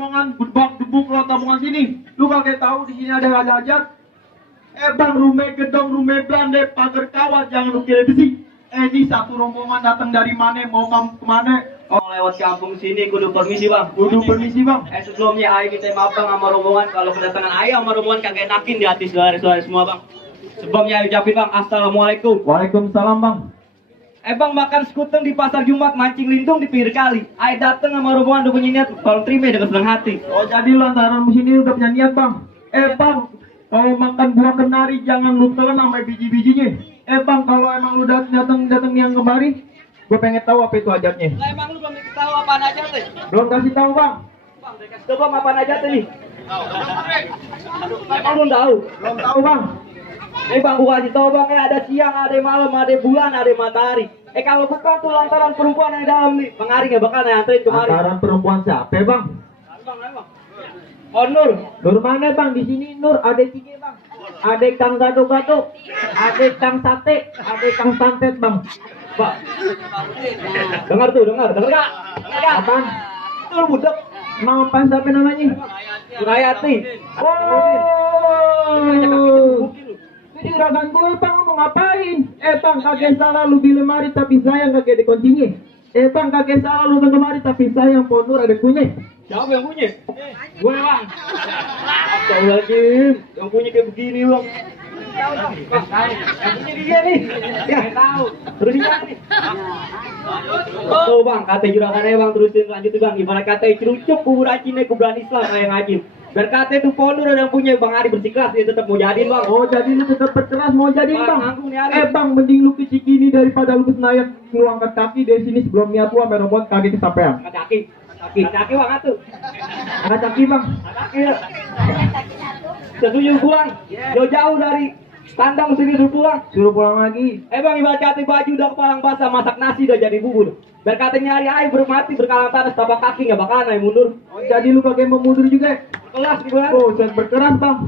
Omongan gedbak debuk lo tabungan sini. Lu kagak tahu di sini ada hajat. Bang, rumah gedong, rumah belanda, pagar kawat, jangan lu kira besi. Ini satu rombongan datang dari mana, mau kamu kemana? Oh, lewat kampung sini kudu permisi bang. Kudu permisi bang. Sebelumnya Ai minta maaf bang sama rombongan kalau kedatangan Ai sama rombongan kagak enakin di hati saudara-saudara semua bang. Sebelumnya Ai ucapin bang assalamualaikum. Waalaikumsalam bang. Bang, makan sekuteng di pasar Jumat, mancing lintung di pinggir kali. Ai datang sama rombongan udah punya niat kalau terima dengan senang hati. Oh, jadi lantaran di sini udah punya niat bang. Bang, kalau makan buah kenari jangan lu telan sama biji-bijinya. Bang, kalau emang lu datang yang kemari, gue pengen tahu apa itu hajatnya. Lah emang lu belum dikasih tahu apaan aja teh? Belum kasih tahu bang. Bang, dikasih tahu bang apaan aja teh nih? Emang belum tahu? Belum tahu bang. Bang, gua kasih tahu bang, ada siang, ada malam, ada bulan, ada matahari. Kalau bukan tuh lantaran perempuan yang dalam nih, Bang Ari nggak bakal nganterin kemari. Lantaran perempuan siapa bang? Bang. Oh Nur. Nur mana bang? Di sini Nur ada tiga bang. Ada kang gado-gado, ada kang sate, ada kang santet bang. Pak. Dengar nggak? Apaan? Itu lu budak. Emang apaan siapa namanya? Surayati. Oh. Jadi juragan gue bang mau ngapain? Bang, kagak salah lu di lemari tapi sayang kagak dikuncinya. Bang, kagak salah lu di lemari tapi sayang Ponur ada punya. Siapa yang punya? Gue bang. Astagfirullahaladzim, yang punya kayak begini bang. Yang punya dia nih. Ya tahu. Terus nih. Tuh bang, kata juragannya bang, terusin lanjut bang. Gimana kata cerucuk kubur acinnya kuburan Islam kayak ngajin. Biar kata itu Ponur yang punya Bang Ari bersikeras dia tetap mau jadiin bang. Oh, jadi lu tetap berkeras mau jadiin bang. Bang, Bang, mending lu ke Cikini daripada lu ke Senayan ngelangkat kaki dari sini sebelum niat lu sampai robot kaki kesampaian. Kaki bang atuh. Angkat kaki bang. Kaki. Setuju pulang. Jauh-jauh dari Tandang sini suruh pulang lagi. Bang, ibarat kata baju udah kepalang basah, masak nasi udah jadi bubur. Biar kata nyari air bermati berkalang tanah tapak kaki nggak bakalan air mundur. Oh, jadi lu kagak mau mundur juga? Kelas nih bang. Oh, jangan berkeras bang.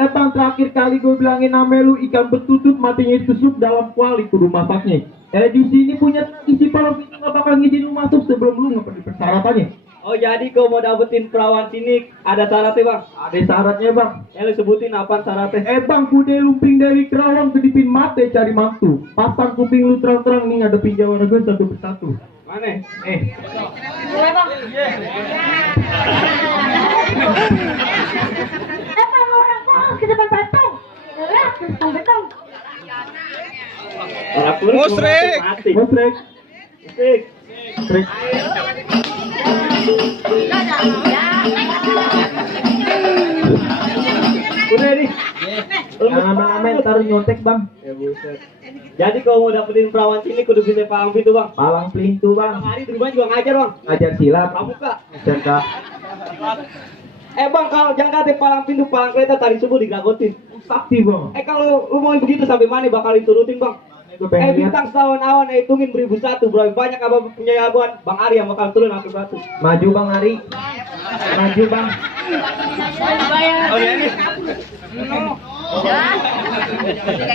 Bang, terakhir kali gue bilangin nama lu ikan betutut matinya tusuk dalam kuali kudu masaknya. Di sini punya isi kalau kita nggak bakal ngizin lu masuk sebelum lu nggak persyaratannya. Oh, jadi kau mau dapetin perawan sini ada syaratnya bang? Ada syaratnya bang. Lu sebutin apa syaratnya? Bang, kude lumping dari Kerawang kedipin mate cari mantu. Pasang kuping lu terang-terang nih ngadepin Jawa Negeri satu persatu. Mana? Musrek. Udah nih. Aman ntar nyontek bang. Ya buset. Jadi kalau mau dapetin perawan sini kudu bisa palang pintu bang. Palang pintu bang. Bang Ari di rumah juga ngajar bang. Ngajar silat. Pramuka. Cerita. Bang, kalau jangan kata palang pintu palang kereta tadi subuh digagotin. Sakti bang. Kalau lu mau begitu sampai mana bakal diturutin bang? Bintang setahun awan hitungin 1001 bro. Banyak abang punya jagoan. Bang Ari yang bakal turun aku satu. Maju bang Ari. Maju bang. Oh iya nih.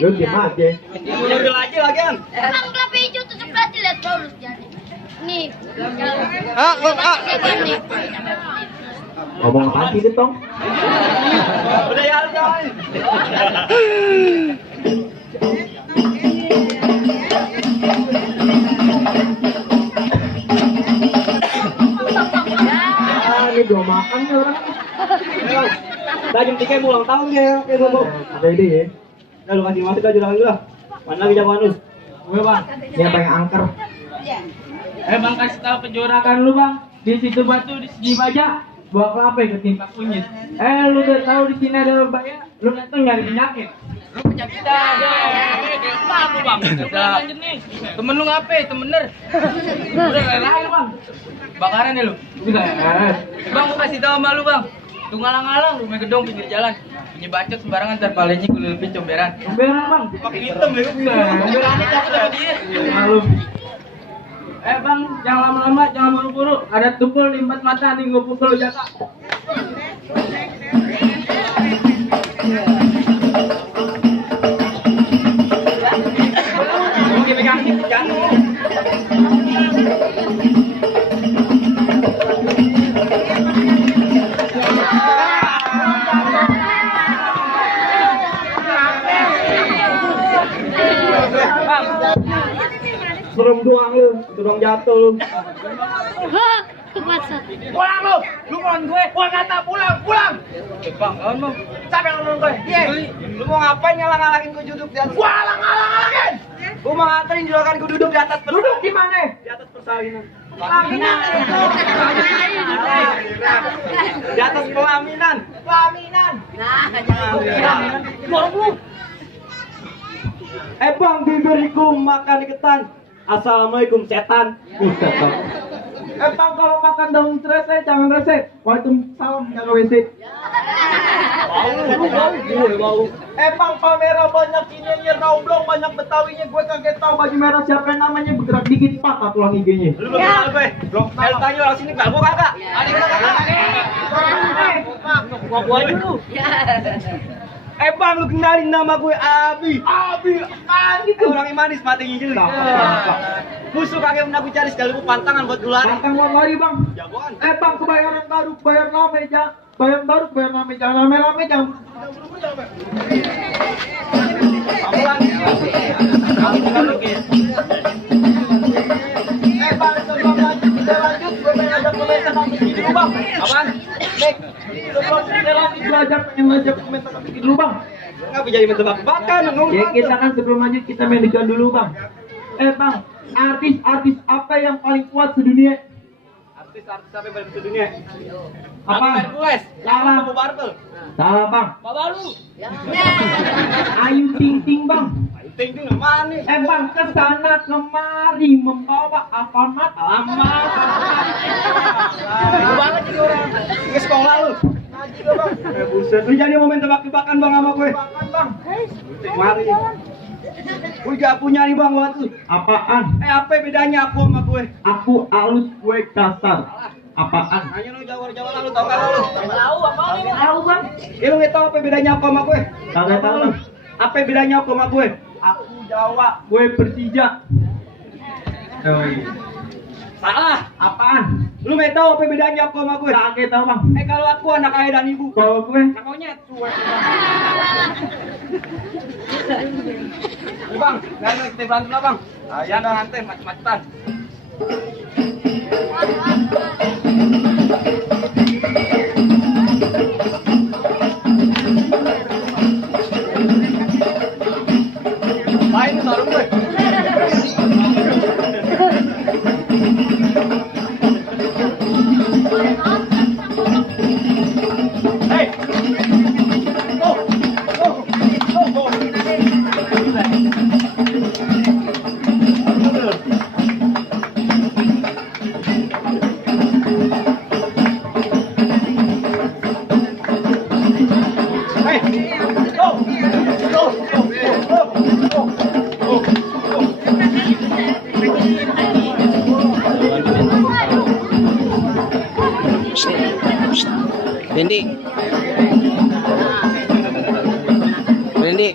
Lu diam aja. Mundur aja lagi kan. Bang, kelapa hijau tutup berarti lihat terus jadi. Nih. Ngomong apa sih itu tong? Udah ya lu jangan. Ini belum makan nih orang. Dajum tiga ulang tahun ya, kayak ngomong. Ada ide ya? Udah lu kasih masuk aja dulu lah. Mana lagi jawaban lu? Gue bang. Ini apa yang angker? Bang, kasih tahu penjorakan lu bang. Di situ batu di sini baja. Bawa kelapa ketimpa kunyit. Lu udah tahu di sini ada bahaya. Lu datang nyari penyakit. Lu penyakitan. Apa lu bang? Udah lanjut nih. Temen lu ngapain? Temener. Udah lelai lu bang. Bakaran ya lu. Udah. Bang, gua kasih tahu sama lu bang. Lu ngalang-ngalang rumah gedong pinggir jalan. Punya bacot sembarangan ntar palenya gue lebih comberan. Comberan bang. Pakai hitam ya. Comberannya takut sama dia. Malum. Bang, jangan lama-lama, jangan buru-buru. Ada tukul di empat mata nih, gue pukul jaka. Oke, pegang ini, jangan. bang jatuh lu. Hah, kepasat. Pulang lu ngelawan gue. Gua kata pulang. Bang, kamu Siapa yang ngelawan gue? Iya. lu mau ngapain ngalang-ngalangin gue duduk di atas? Gua alang-alangin. Gue mau nganterin juragan gue duduk di atas Duduk di mana? di atas persalinan. Pelaminan. Di atas pelaminan. Dorong lu. Bang, bibirku makan ketan. Assalamualaikum setan. Buset bang. Bang, kalau makan daun serai jangan resep. Waalaikumsalam, jaga WC. Bau. Bang, kamera banyak ininya, raublong banyak betawinya. Gue kaget tahu baju merah siapa yang namanya, bergerak dikit patah tulang IG-nya. Lu belum kenal gue? Belum kenal. Tanya orang sini kenal gue kagak? Adik kita Gua aja lu. Bang, lu kenalin nama gue Abi. Apaan gitu? Orang yang manis matinya jadi. Musuh kagak pernah gue cari sekali gue pantangan buat gue lari. Pantang buat lari, Bang. Jagoan. Bang, kebayaran baru, bayar rame, bayar baru, bayar rame, jangan rame-rame, jangan. Kamu lagi. Kamu dulu ya. Bang, sebelum kita lanjut, gue pengen ajak komentar sama Biki dulu, Bang. Apaan? Sebelum kita lanjut, gue pengen ngajak komentar sama Biki dulu, Bang. Ngapa jadi mentebak-tebakan? Ya, kita kan sebelum lanjut, kita main degan dulu, Bang. Bang, artis apa yang paling kuat sedunia? Artis apa yang paling sedunia? Apa? Hercules. Salah. Abu Barbel. Salah, Bang. Bapak lu. Ayu Ting Ting, Bang. Ting-ting mana nih? Bang, kesana kemari membawa Alfamart lama. Lu banget jadi orang. Ke sekolah lu. Buset, lu jadi momen tebak-tebakan bang sama gue. Makan, Bang. Mari. Gue gak punya nih bang buat lu. Apaan? Apa bedanya aku sama gue? Aku halus, gue kasar. Apaan? Hanya lu Jawa lu tau gak lu? Tahu apa lu? Tahu, Bang. Lu gak tau apa bedanya aku sama gue? Kagak tahu, Bang. Apa bedanya aku sama gue? Aku Jawa, gue Persija. Oh, iya. Salah. Apaan? Lu gak tau apa bedanya aku sama gue? Kagak tahu, Bang. Kalau aku anak ayah dan ibu. Kalau gue Anak monyet. Bang, jangan kita berantem lah bang. Jangan berantem, macet-macetan. Main nih sarung gue. Randy. Randy.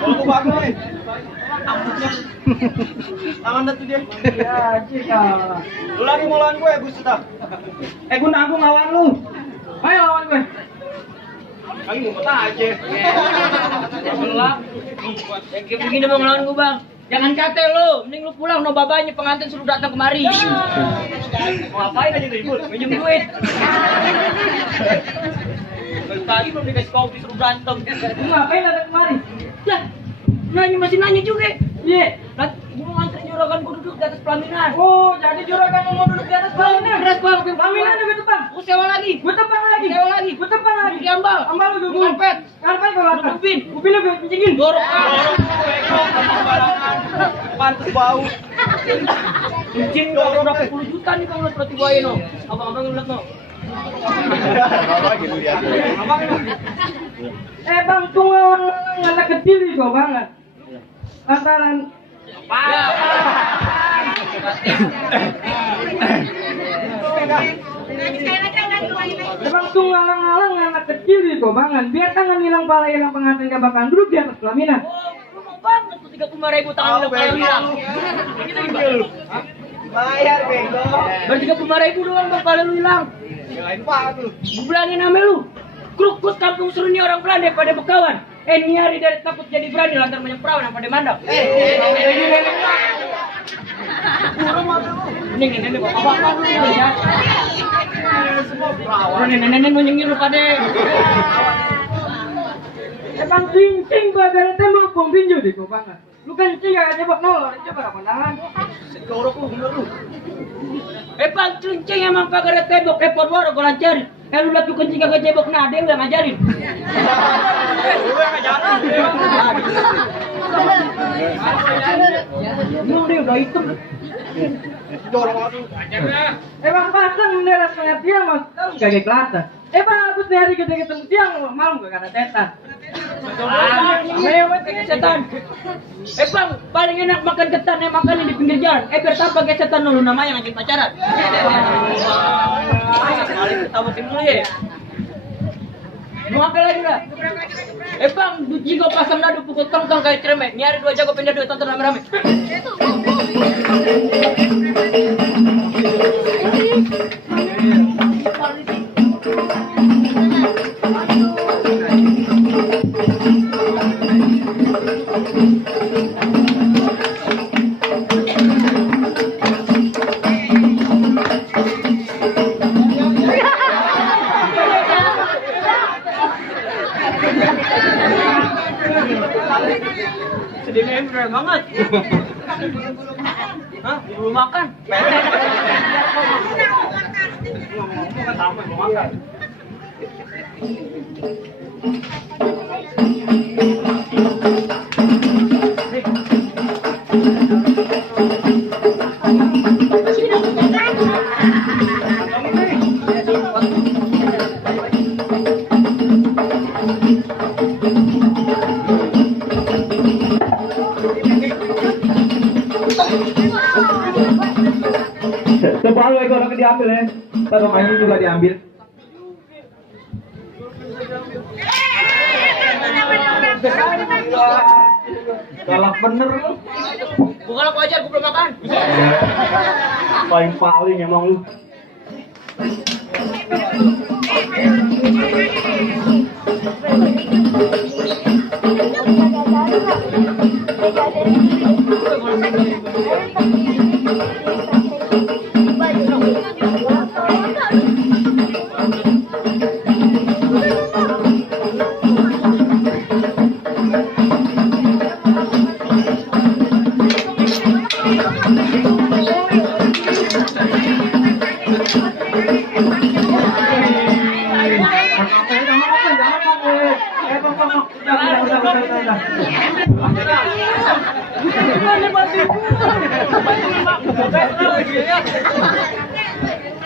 Aku bakal nih. Tangan dah tuh dia. ya, jika. Lu lagi mau lawan gue, buset dah. Gue nanggung lawan lu. Ayo lawan gue. Kali ngumpet aja. Gelap. Yang kayak begini mau ngelawan gue bang. Jangan kate lo, mending lu pulang, no babanya pengantin suruh datang kemari. Mau ngapain aja ribut? Minjem duit. Pagi belum dikasih kopi suruh berantem. Lu ngapain datang kemari? Lah, masih nanya juga. Iya, gue mau nganterin juragan gue duduk di atas pelaminan. Oh, jadi juragan mau duduk di atas pelaminan. Beres bang, Pelaminan gue tebang. gue sewa lagi. Gue tebang lagi. Sewa lagi. Gue tebang lagi. Di ambal. Ambal lu dulu. Karpet. Karpet gue latar. Upin. Upin lu kencingin. Dorong. Pantes bau. Cincin udah berapa puluh juta nih bang, seperti gue no. Abang-abang ngeliat no. Abang lu. Bang, tuh anak kecil juga banget. Lantaran Bang tuh ngalang-ngalang anak kecil itu banget. Biar tangan hilang pala hilang pengantin gak bakalan duduk di atas pelaminan. Oh, lu mau banget tuh 35.000 tangan udah kalau hilang. Kita gimana? Bayar bego. Baru 35.000 doang bang kalau lu hilang. Lain apa tuh? Berani nama lu. Krukut kampung Seruni orang Belanda pada bekawan. Nyari dari takut jadi berani lantar banyak perawan yang pada mandap. Nenek bapak lu ya. Nenek nyengir lu pada. Emang cincin badan teh mau pembinju di kopangan. Lu kan cincin gak jebak nol, coba pandangan. Segorok lu bener lu. Bang cincin emang pagar tembok repot waro gua lancarin. Lu lihat tuh kencing kagak jebok nah dia udah ngajarin. Lu yang ngajarin. Emang dia udah hitam. Dorong aku. Emang pasang menderat setengah tiang mas, kagak kelihatan. Bang aku sehari kita ketemu tiang malam gak ada setan. Lewat kayak setan. Bang paling enak makan ketan yang makan di pinggir jalan. Biar tanpa kayak setan dulu namanya ngajin pacaran. Kali ketawa dulu ya. Mau apa lagi lah? Bang, jika pasang dadu pukul tong-tong kayak cermek. Nyari 2 jago pindah 2 tonton rame-rame. Sedihnya bener banget. Hah? Belum makan? Coba lu ekornya diambil ya. Ntar rumahnya juga diambil. Galak bener lu. Bukan aku aja, gue belum makan. Paling emang lu.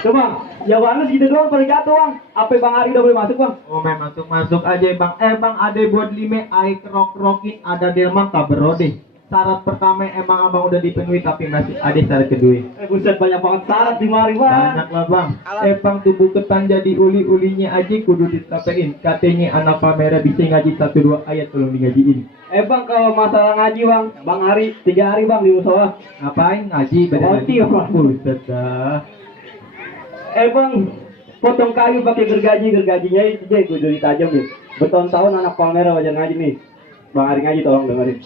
Coba, jawabannya segitu doang paling jatuh bang. Apa Bang Ari udah boleh masuk bang? Oh masuk aja bang. Bang ada buat 5 air rokin ada delman tak berode. Syarat pertama emang abang udah dipenuhi tapi masih ada syarat kedua. Buset banyak banget syarat di mari bang. Banyak lah bang. Bang tubuh ketan jadi uli-ulinya aja kudu ditapein. Katanya anak pamera bisa ngaji 1-2 ayat tolong digajiin. Bang kalau masalah ngaji bang, Bang Ari 3 hari bang di musola. Ngapain ngaji? Beda Roti, ngaji. Bang. Buset dah. Bang, potong kayu pakai gergajinya itu deh kudu ditajam nih. Bertahun-tahun anak Palmera belajar ngaji nih. Bang Ari ngaji tolong dengerin.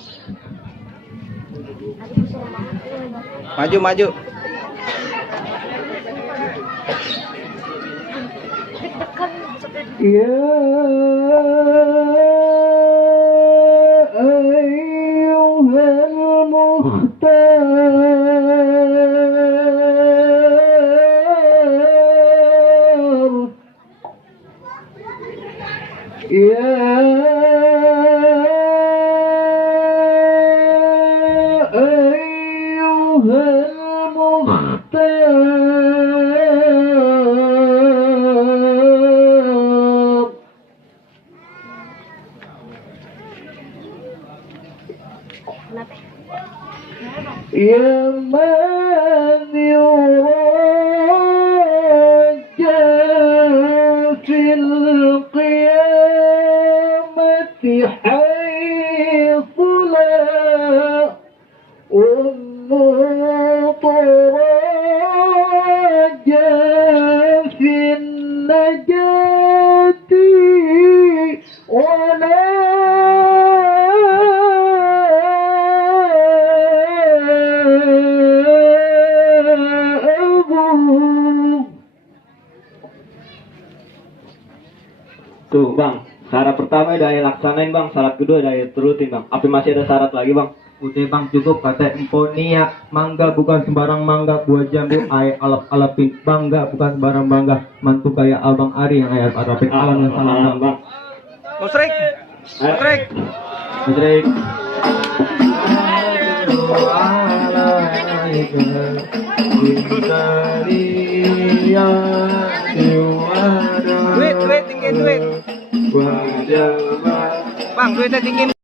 Maju. Ya ayyuhal muhtar يا من يرجى في القيامة حيث لا najati wala Tuh bang, syarat pertama udah laksanain bang, syarat kedua udah turutin bang. Apa masih ada syarat lagi bang? Udah bang cukup kata emponia mangga bukan sembarang mangga buah jambu ay alap-alapin bangga bukan sembarang bangga mantu kayak abang Ari yang ayat arapin alam yang salam bang. Musrik. Musrik. Musrik. Duit tinggi duit. Bang, duitnya tinggi.